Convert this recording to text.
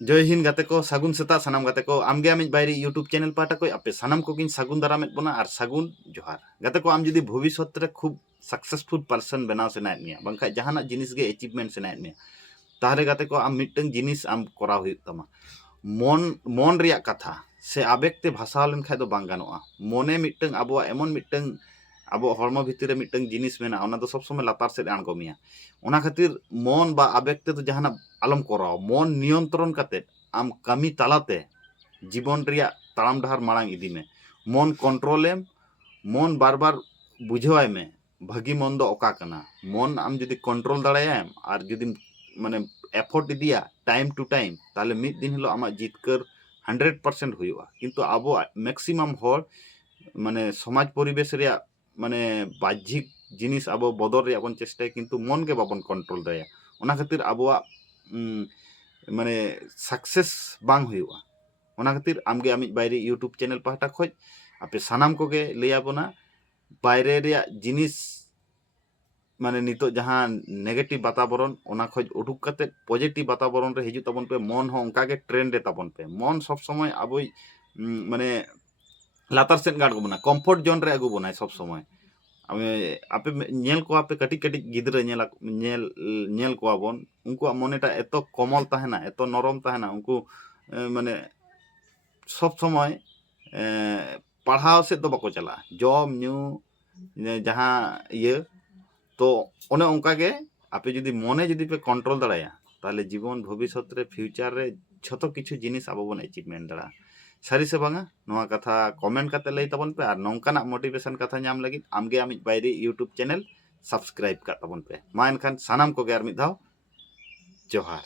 जय हिंद गाते को सागुन सेता सानाम गाते को आमगे आमिज बायरी यूट्यूब चैनल पाटा को आपे सानाम को किन सागुन दारामेत बना और सागुन जोहार गाते को आम जुदी भविष्यत रे खूब सक्सेसफुल पर्सन बनाव सेनायत मिया बंखा जहाना जिनिस गे अचीवमेंट सेनायत मिया ताहले गाते को आम मिटंग जिनिस आम कोराव हुयुग तमा मन मन रिया कथा से आवेग ते भाषाव लेन खाय दो बांग गानोआ मने मिटंग अबो एमन मिटंग अब हड़म भितर मिटंग जिनिस मेना ओना तो सब समय लातार से आणगो मिया ओना खातिर मन बा आवेग ते तो जहाना आलम कराव मन नियंत्रण काते आम कमी तालाते जीवन रिया ताड़ाम डहार माड़ांग इदी में मन कंट्रोलेम मन बार बार बुझावाय में भागी मन दो ओका कना मन आम जुदी कंट्रोल दाड़ायाम और जुदी माने एफोर्ट इदिया टाइम टू टाइम ताले मिद दिन हिलो आमा जितकर 100% हुयुआ किंतु आबो मैक्सिमम हर माने समाज परिवेश रिया माने बाह्यिक जिनिस अब बदल रिया बन चेष्टाय किंतु मन के बाबन कंट्रोल दाया ओना खातिर आबोआ माने सक्सेस बांग हुयुआ ओना खातिर आमगे आमिज बायरे यूट्यूब चैनल पाहटा खोज आपे सानाम कोगे लैया बोना बायरे रिया जिनिस माने नितो जहां नेगेटिव वातावरण ओना खोज उडुक कते पॉजिटिव वातावरण रे हिजु तबन पे मन हो उनका के ट्रेंड रे तबन पे मन सब समय आबोई माने लातार सेन गाड़ बना कम्फर्ट जोन रे आगु बनाय सब समय आपे नेल को आपे कटिक कटिक गिद्रे नेल को बन उनको मनेटा एतो कोमल ताहेना एतो नरम ताहेना उनको माने सब समय पढ़ाव से तो बाको चला जम न्यू जहां ये तो ओने उनका के आपे जुदी मने जुदी पे कंट्रोल दाड़ाया ताहले जीवन भविष्यत रे फ्यूचर रे छतो किछु जिनिस आबो बन अचीवमेंट दाड़ा सारी से बांगा नोआ कथा कमेंट काते लई तबन पे और नोंकाना मोटिवेशन कथा नाम लगी आमगे आमिज बायरे यूट्यूब चैनल सब्सक्राइब का तबन पे मा एनखान सानाम को गे आर मिद धाव जोहार।